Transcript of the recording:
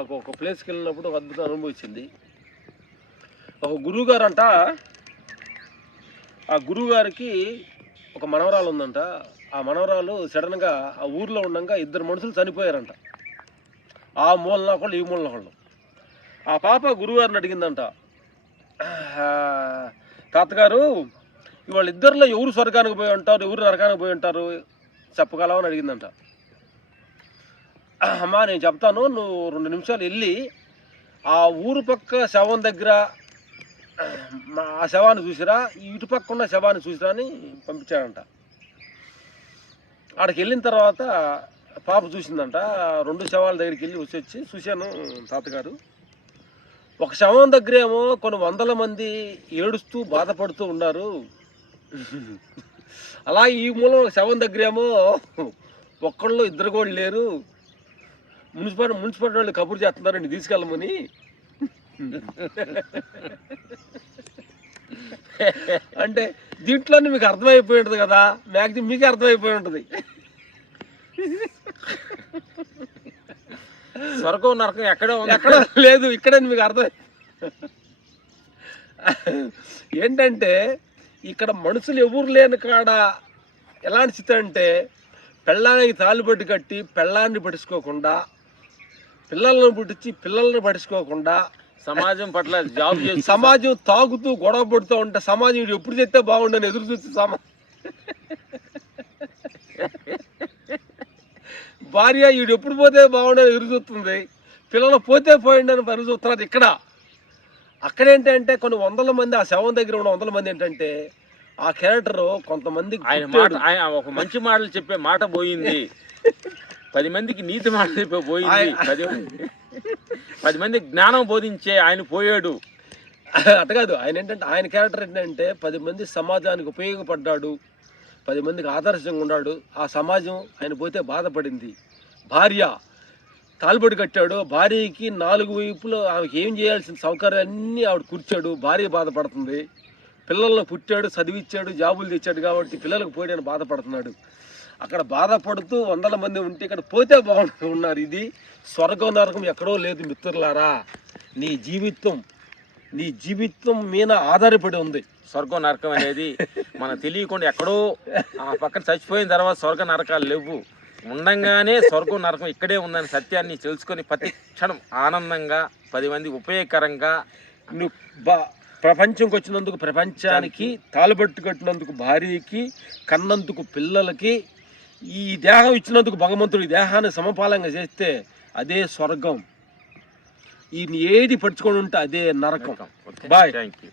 మాకు ఒక ప్లేస్కి వెళ్ళినప్పుడు ఒక అద్భుతం అనుభవించింది ఒక గురువుగారు అంట ఆ గురువుగారికి ఒక మనవరాలు ఉందంట. ఆ మనవరాలు సడన్గా ఆ ఊర్లో ఉండగా ఇద్దరు మనుషులు చనిపోయారంట. ఆ మూలన ఒకళ్ళు ఈ మూలన ఒకళ్ళు. ఆ పాప గురువుగారిని అడిగిందంట. తాతగారు వాళ్ళిద్దరిలో ఇద్దరిలో ఎవరు స్వర్గానికి పోయి ఉంటారు ఎవరు నరకానికి పోయి ఉంటారు? చెప్పగలవని అడిగిందంట. అమ్మా నేను చెప్తాను నువ్వు రెండు నిమిషాలు వెళ్ళి ఆ ఊరు పక్క శవం దగ్గర ఆ శవాన్ని చూసిరా ఇటు పక్క ఉన్న శవాన్ని చూసిరా అని పంపించాడంట. ఆడికి వెళ్ళిన తర్వాత పాప చూసిందంట రెండు శవాల దగ్గరికి వెళ్ళి వచ్చి వచ్చి చూశాను తాతగారు. ఒక శవం దగ్గరేమో కొన్ని వందల మంది ఏడుస్తూ బాధపడుతూ ఉన్నారు. అలా ఈ మూలం శవం దగ్గరేమో ఒక్కళ్ళు ఇద్దరు కూడా లేరు. మున్సిపాలిటీ మున్సిపాలిటీ వాళ్ళు కబురు చేస్తున్నారండి తీసుకెళ్ళమని. అంటే దీంట్లోనే మీకు అర్థమైపోయి ఉంటుంది కదా మ్యాక్సిమం మీకే అర్థమైపోయి ఉంటుంది. స్వర్గం నరకం ఎక్కడో ఎక్కడ లేదు ఇక్కడే మీకు అర్థం. ఏంటంటే ఇక్కడ మనుషులు ఎవరు లేని కాడ ఎలాంటి స్థితి అంటే పెళ్ళానికి తాళిబొట్టు కట్టి పెళ్ళాన్ని పడుచుకోకుండా పిల్లలను పుట్టించి పిల్లల్ని పడుచుకోకుండా సమాజం పట్ల జాబ్ చేసి సమాజం తాగుతూ గొడవ పడుతూ ఉంటే సమాజం వీడు ఎప్పుడు చెప్తే బాగుండని ఎదురు చూసి సమా. భార్య వీడు ఎప్పుడు పోతే బాగుండని ఎదురు చూస్తుంది. పిల్లలు పోతే పోయిండని పని చూస్తున్నారు ఇక్కడ. అక్కడ ఏంటంటే కొన్ని వందల మంది ఆ శవం దగ్గర ఉన్న వందల మంది ఏంటంటే ఆ క్యారెక్టర్ కొంతమందికి ఆయన. మాట ఆయన ఒక మంచి మాటలు చెప్పే మాట పోయింది. పది మందికి నీతి చెప్పే పోయింది. పది పది మంది జ్ఞానం బోధించే ఆయన పోయాడు. కాదు. ఆయన ఏంటంటే ఆయన క్యారెక్టర్ ఏంటంటే పది మంది సమాజానికి ఉపయోగపడ్డాడు. పది మందికి ఆదర్శంగా ఉన్నాడు ఆ సమాజం ఆయన పోతే బాధపడింది. భార్య తాలుబడి కట్టాడు. భార్యకి నాలుగు వైపులో ఆమెకి ఏం చేయాల్సిన సౌకర్యాలన్నీ ఆవిడ కూర్చాడు. భార్య బాధపడుతుంది. పిల్లలను పుట్టాడు చదివిచ్చాడు జాబులు తెచ్చాడు కాబట్టి పిల్లలకు పోయాడని బాధపడుతున్నాడు. అక్కడ బాధపడుతూ వందల మంది ఉంటే ఇక్కడ పోతే బాగుంటు ఉన్నారు. ఇది స్వర్గం నరకం ఎక్కడో లేదు మిత్రులారా. నీ జీవితం నీ జీవితం మీద ఆధారపడి ఉంది. స్వర్గం నరకం అనేది మనకు తెలియకుండా ఎక్కడో ఆ పక్కన చచ్చిపోయిన తర్వాత స్వర్గ నరకాలు లేవు. ఉండంగానే స్వర్గం నరకం ఇక్కడే ఉందని సత్యాన్ని తెలుసుకొని ప్రతి క్షణం ఆనందంగా పది మందికి ఉపయోగకరంగా నువ్వు బా ప్రపంచంకి వచ్చినందుకు ప్రపంచానికి. తాలుబట్టు కట్టినందుకు భార్యకి కన్నందుకు పిల్లలకి ఈ దేహం ఇచ్చినందుకు భగవంతుడు ఈ దేహాన్ని సమపాలంగా చేస్తే అదే స్వర్గం. ఈ ఏది పడుచుకొని ఉంటే అదే నరకం. Bye thank you